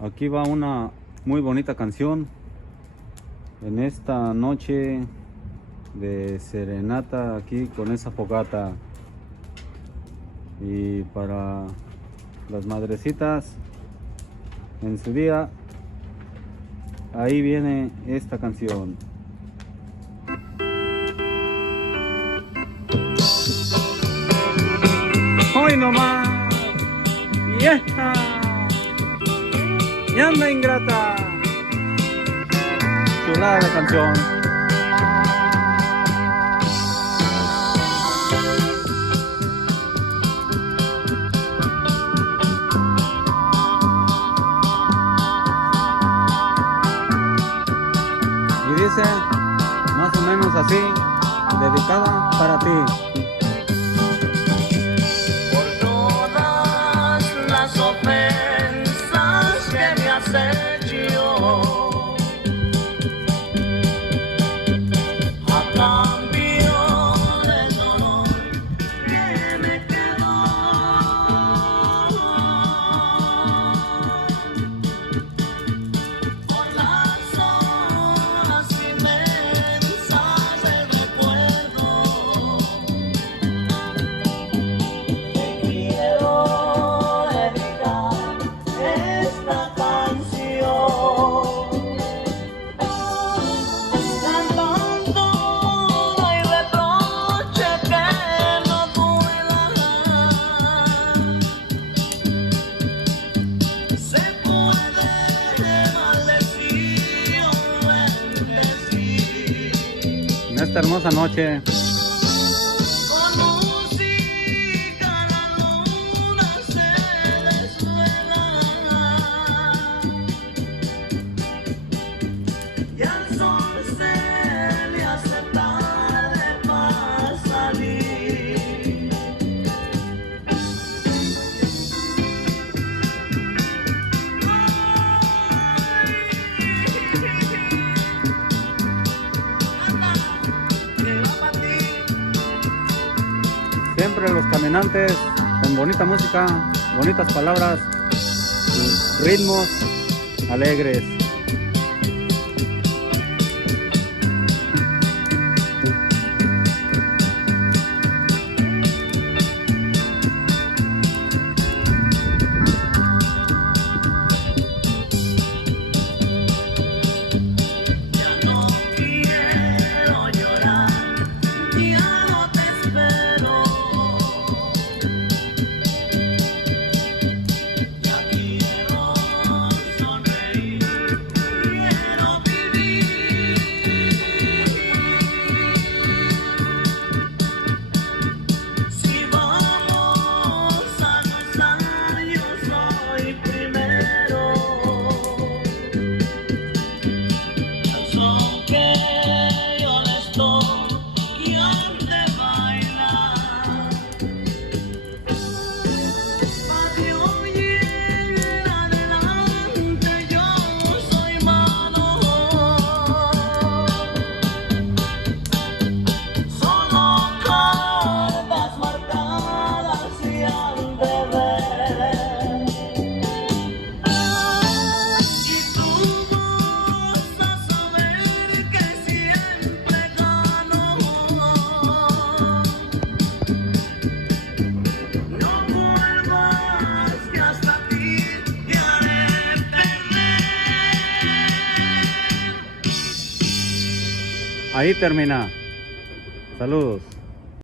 Aquí va una muy bonita canción en esta noche de serenata aquí con esa fogata. Y para las madrecitas en su día, ahí viene esta canción. Hoy nomás, vieja, y anda ingrata. Chulada la canción. Y dice más o menos así, dedicada para ti. Por todas las ofensas que me has hecho, a cambio del dolor que me quedó, por las horas inmensas del recuerdo, te quiero dedicar esta canción, cantando no hay reproche que no pueda, se puede maldecir o bendecir. En esta hermosa noche, Con música la luna se desvela y al sol se le hace tarde para salir. siempre los caminantes con bonita música, bonitas palabras y ritmos alegres. Ya no quiero llorar, ya no te espero, ya quiero sonreír, quiero vivir. Si vamos a gozar, yo soy primero. Al son que yo le estoy de bailar, adiós y adelante yo soy mano, solo cartas marcadas y han de ver. Y tú vas a saber que siempre gano. No vuelvas que hasta ti te haré perder. Ahí termina. Saludos.